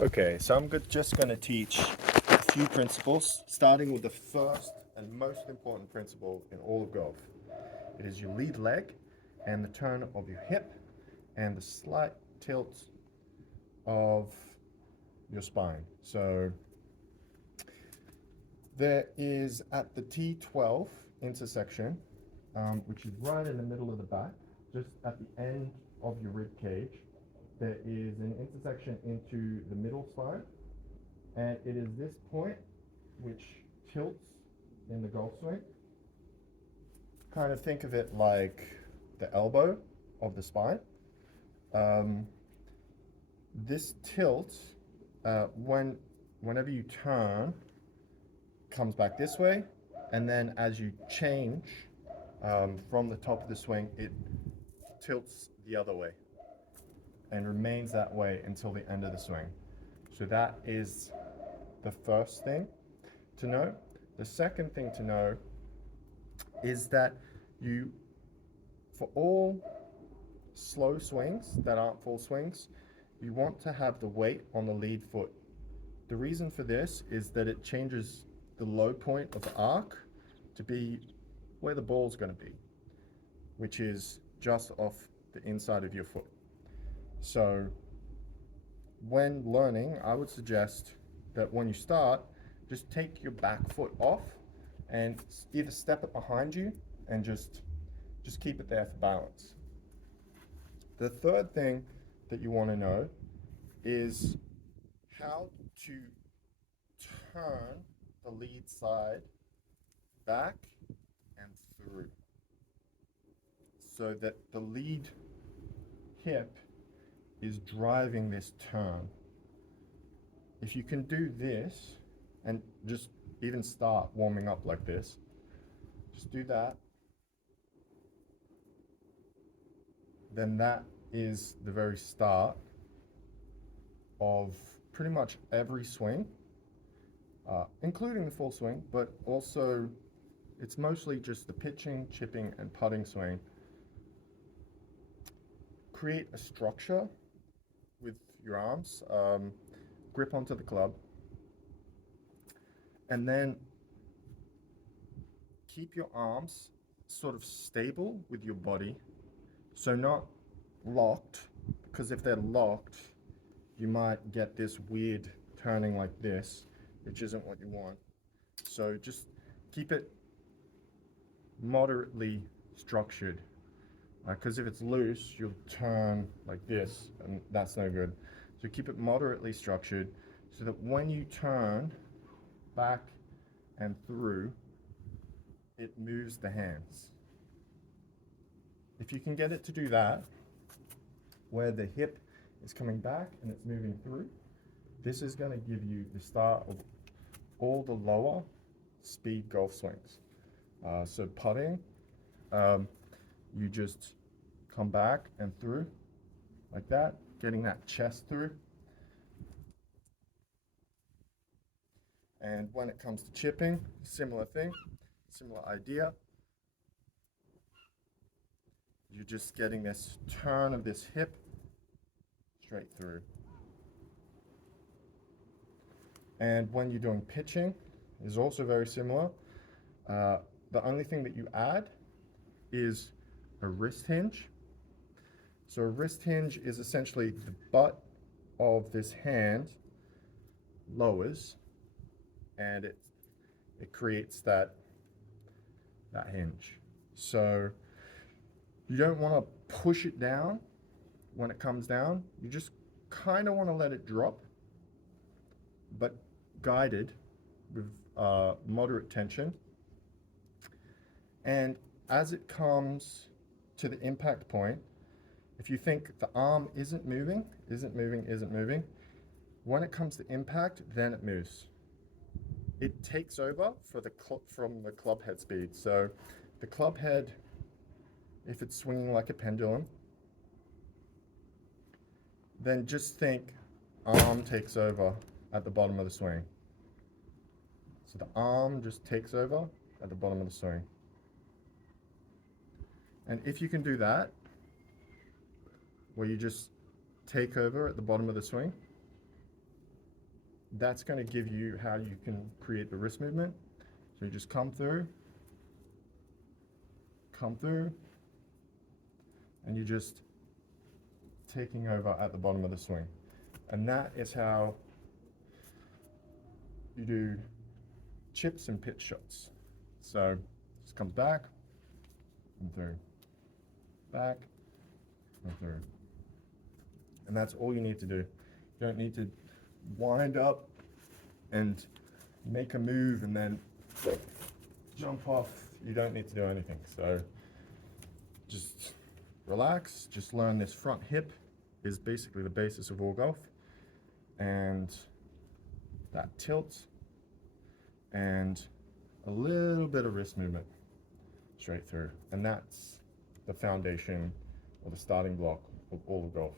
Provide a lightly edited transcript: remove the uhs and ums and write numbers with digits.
Okay, so just going to teach a few principles, starting with the first and most important principle in all of golf. It is your lead leg and the turn of your hip and the slight tilt of your spine. So there is at the T12 intersection, which is right in the middle of the back, just at the end of your rib cage, there is an intersection into the middle spine, and it is this point which tilts in the golf swing. Kind of think of it like the elbow of the spine. Um, this tilt, whenever you turn, comes back this way, and then as you change from the top of the swing, it tilts the other way and remains that way until the end of the swing. So that is the first thing to know. The second thing to know is that you, for all slow swings that aren't full swings, you want to have the weight on the lead foot. The reason for this is that it changes the low point of the arc to be where the ball's going to be, which is just off the inside of your foot. So when learning, I would suggest that when you start, just take your back foot off and either step it behind you and just keep it there for balance. The third thing that you want to know is how to turn the lead side back and through so that the lead hip is driving this turn. If you can do this and just even start warming up like this, just do that, then that is the very start of pretty much every swing, including the full swing, but also it's mostly just the pitching, chipping, and putting swing. Create a structure with your arms, grip onto the club, and then keep your arms sort of stable with your body, so not locked, because if they're locked, you might get this weird turning like this, which isn't what you want. So just keep it moderately structured, because if it's loose, you'll turn like this, and that's no good. So keep it moderately structured so that when you turn back and through, it moves the hands. If you can get it to do that, where the hip is coming back and it's moving through, this is going to give you the start of all the lower speed golf swings. So putting, you just come back and through like that, getting that chest through. And when it comes to chipping, similar thing, similar idea. You're just getting this turn of this hip straight through. And when you're doing pitching, is also very similar. The only thing that you add is a wrist hinge. So a wrist hinge is essentially the butt of this hand lowers, and it creates that hinge. So you don't want to push it down when it comes down. You just kind of want to let it drop, but guided with moderate tension. And as it comes to the impact point, if you think the arm isn't moving, when it comes to impact, then it moves. It takes over from the club head speed. So the club head, if it's swinging like a pendulum, then just think arm takes over at the bottom of the swing. So the arm just takes over at the bottom of the swing. And if you can do that, where you just take over at the bottom of the swing, that's going to give you how you can create the wrist movement. So you just come through, and you're just taking over at the bottom of the swing. And that is how you do chips and pitch shots. So just comes back and through, back and through. And that's all you need to do. You don't need to wind up and make a move and then jump off. You don't need to do anything. So just relax, just learn this front hip is basically the basis of all golf. And that tilt and a little bit of wrist movement straight through. And that's the foundation or the starting block of all of golf.